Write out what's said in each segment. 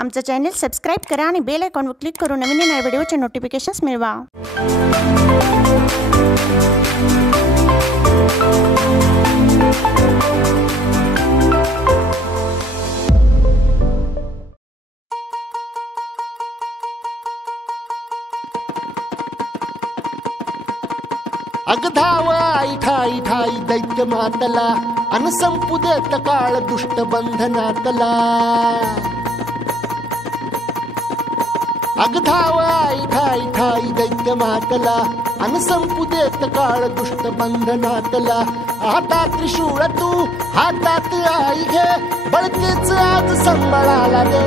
आमचं channel subscribe करा आणि बेल आयकॉनवर क्लिक करून नवीन नवीन व्हिडिओचे नोटिफिकेशन्स मिळवा। अग धावा आई ठाई ठाई दैत्य मातला अन संपू देत काळ दुष्ट बंधनातला। अग धावा आई ठाई ठाई दैत्य मातला अन संपू देत काळ दुष्ट बंधनातला। हातात त्रिशूळ तू हातात आई घे बळतेच आज संबळाला दे।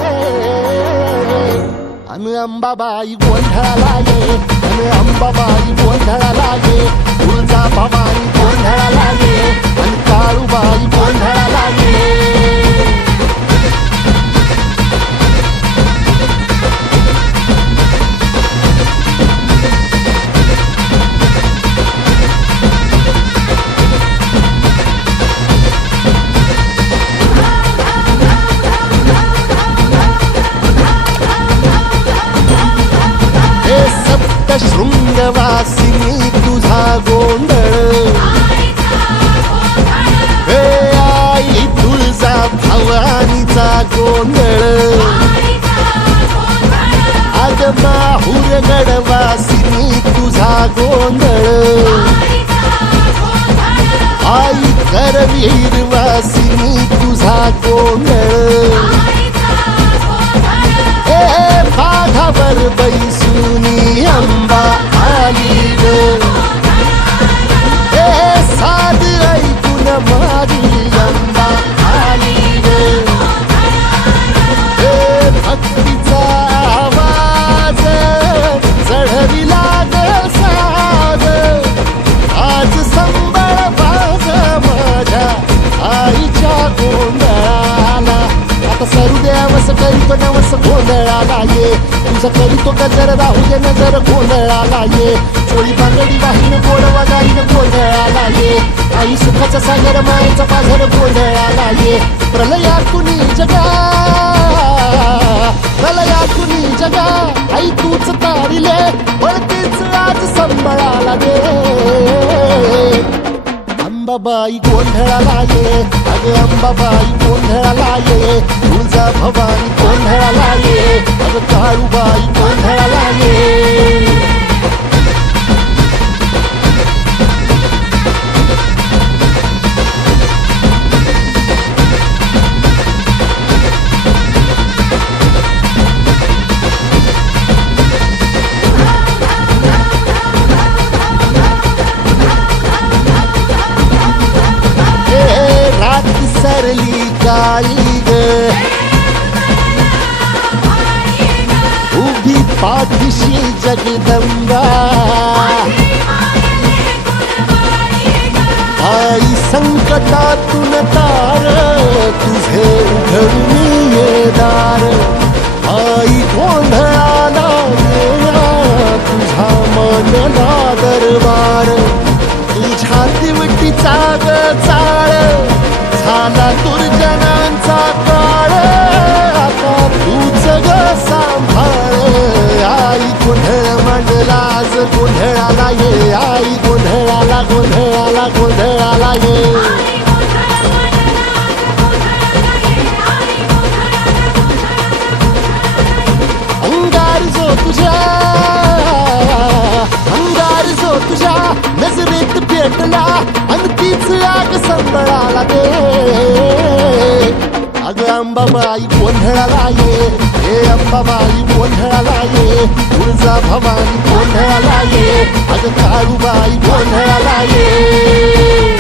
अन अंबाबाई गोंधळाला ये अन अंबाबाई गोंधळाला ये तुळजा भवानी गोंधळाला ये अन काळूबाई गोंधळाला ये। शृंगवासिनी तुझा गोंधळ हे आई तुळजा भवानीचा गोंधळ। अग माहूर गडवासिनी तुझा गोंधळ आई करवीर वासिनी तुझा गोंधळ। भागावर बैसुनी अंबा आली ग साध ऐकून माझी अंबा आली ग। भक्तीचा आवाज चढविला ग साज आज संबळ बाज माझ्या आईच्या गोंधळाला। आता सरू द्यावस करीतो नवस गोंधळाला ये तुझं करीतो गजर राहू दे नजर गोंधळाला ये। चोळी बांगडी वाहीन गोडवा गाईन गोंधळाला ये आई सुखाचा सागर मायेचा पाझर गोंधळाला ये। प्रलयातुनी जगा प्रलयातुनी जगा आई तूच तारिले बळतीच आज संबळाला दे। अंबाबाई गोंधळाला ये अग अंबाबाई गोंधळाला ये तुळजा भवानी गोंधळाला ये अग काळूबाई गोंधळाला ये। सरली काळी ग उभी पाठीशी जगदंबा आई संकटातून तार तुझे उघडून ये दार। आई गोंधळाला ये तुझा मनला दरबार तुझ्या दिवटीचा ग चाळ झाला दुर्जनांचा काळ आता तूच ग सांभाळ। आई गोंधळ मांडला आज गोंधळाला ये आई गोंधळाला गोंधळाला गोंधळाला ये। अंगार जो तुझ्या नजरेत पेटला अन तीच आग संबळाला दे। अग अंबाबाई गोंधळाला ये हे अंबाबाई गोंधळाला ये तुळजा भवानी गोंधळाला ये अग काळूबाई गोंधळाला ये।